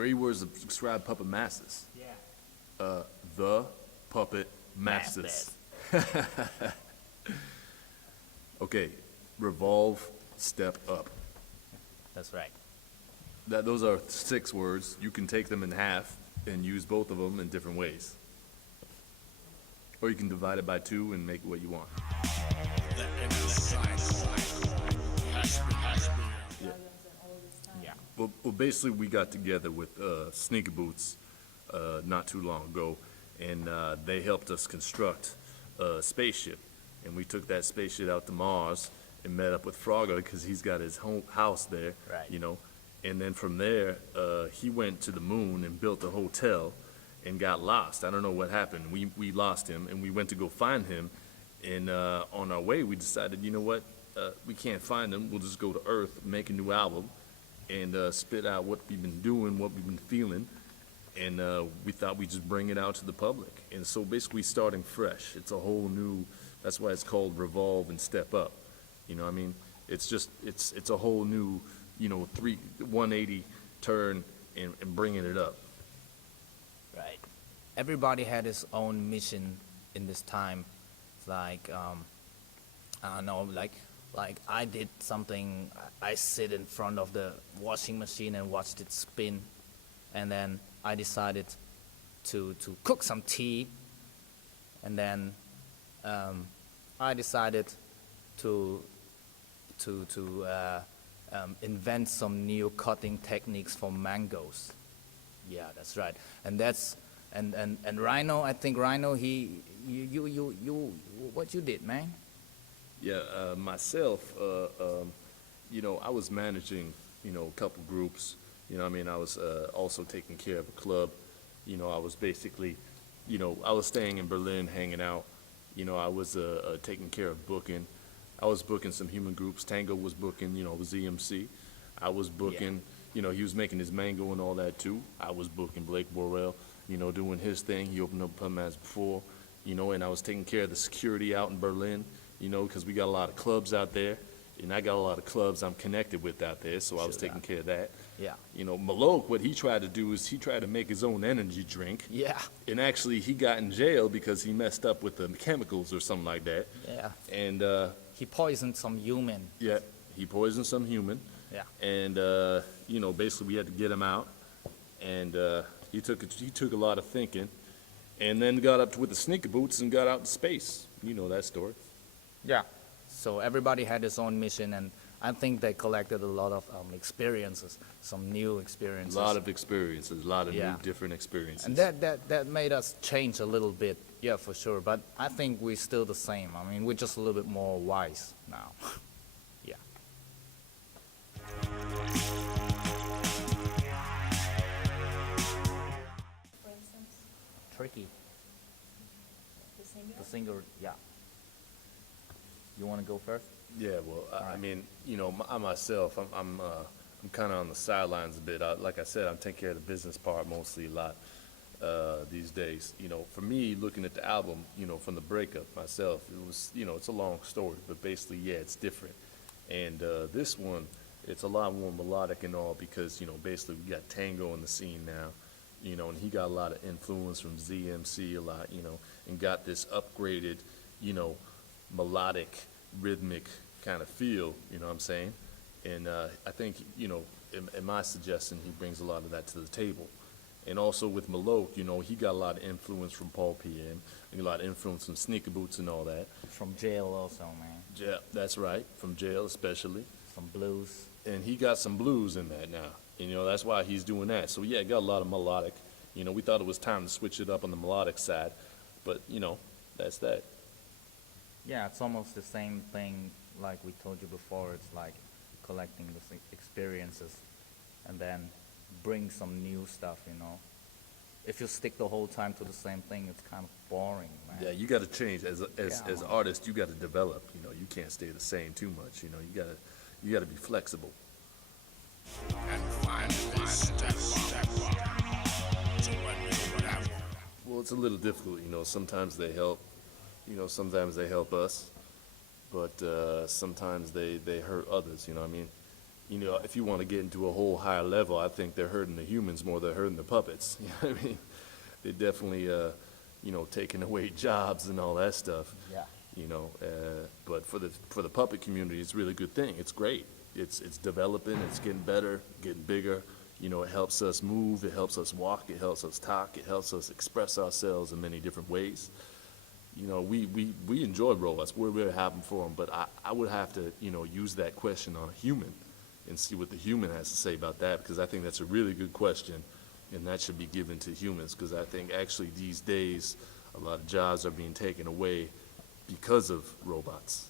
3 words to describe Puppetmastaz. Yeah. The Puppetmastaz. Okay, revolve, step up. That's right. Those are 6 words. You can take them in half and use both of them in different ways. Or you can divide it by 2 and make it what you want. Yeah. Well, basically, we got together with Sneaker Boots not too long ago, and they helped us construct a spaceship. And we took that spaceship out to Mars and met up with Frogger because he's got his house there, Right. you know. And then from there, he went to the moon and built a hotel and got lost. I don't know what happened. We lost him, and we went to go find him. And on our way, we decided, you know what? We can't find him. We'll just go to Earth, make a new album, and spit out what we've been doing, what we've been feeling. And we thought we'd just bring it out to the public. And so basically starting fresh. It's a whole new, that's why it's called Revolve and Step Up. You know what I mean? It's just, it's a whole new, 180 turn and bringing it up. Right. Everybody had his own mission in this time. Like, I don't know, like I did something, I sit in front of the washing machine and watched it spin. And then I decided to cook some tea. And then I decided to invent some new cutting techniques for mangoes. Yeah, that's right. And Ryno, I think Ryno, you what you did, man? Yeah, myself, I was managing, a couple groups. I was also taking care of a club. I was basically, I was staying in Berlin, hanging out. I was taking care of booking. I was booking some human groups. Tango was booking, was EMC. I was booking, he was making his mango and all that too. I was booking Blake Borrell, doing his thing. He opened up Puppetmastaz before, and I was taking care of the security out in Berlin, because we got a lot of clubs out there. And I got a lot of clubs I'm connected with out there, so I was taking care of that. Yeah. Malok, what he tried to do is he tried to make his own energy drink. Yeah. And actually, he got in jail because he messed up with the chemicals or something like that. Yeah. And he poisoned some human. yeah, he poisoned some human. Yeah. And basically we had to get him out. And he took a lot of thinking, and then got up with the sneaker boots and got out in space. You know that story. Yeah. So everybody had his own mission, and I think they collected a lot of experiences, some new experiences. A lot of experiences, a lot of new, different experiences. And that made us change a little bit, yeah, for sure. But I think we're still the same. I mean, we're just a little bit more wise now. Yeah. For instance, Tricky. the The singer. singer, yeah. You want to go first? Yeah, well, I right. mean, I myself, I'm kind of on the sidelines a bit. Like I said, I'm taking care of the business part mostly a lot these days. For me, looking at the album, from the breakup myself, it was, it's a long story, but basically, yeah, it's different. And this one, it's a lot more melodic and all because, basically we got Tango in the scene now, and he got a lot of influence from ZMC a lot, and got this upgraded, melodic, rhythmic kind of feel, you know what I'm saying? And I think, in my suggestion, he brings a lot of that to the table. And also with Malok, he got a lot of influence from Paul PM, a lot of influence from Sneaker Boots and all that. From jail also, man. Yeah, that's right, from jail especially. Some blues. And he got some blues in that now. And, that's why he's doing that. So, yeah, got a lot of melodic. We thought it was time to switch it up on the melodic side. But, that's that. Yeah, it's almost the same thing like we told you before. It's like collecting the experiences and then bring some new stuff, If you stick the whole time to the same thing, it's kind of boring, man. Yeah, you got to change. As an man. artist, you got to develop. You can't stay the same too much. You got to be flexible. And finally step up to whatever. Well, it's a little difficult. Sometimes they help. Sometimes they help us, but sometimes they hurt others. You know what I mean? you know, if you want to get into a whole higher level, I think they're hurting the humans more than they're hurting the puppets. You know what I mean? They're definitely, you know, taking away jobs and all that stuff. Yeah. You know, but for the puppet community, it's a really good thing. It's great. It's developing. It's getting better, getting bigger. You know, it helps us move. It helps us walk. It helps us talk. It helps us express ourselves in many different ways. You know, we enjoy robots. We're very happy for them. But I would have to, you know, use that question on a human and see what the human has to say about that, because I think that's a really good question, and that should be given to humans, because I think actually these days a lot of jobs are being taken away because of robots.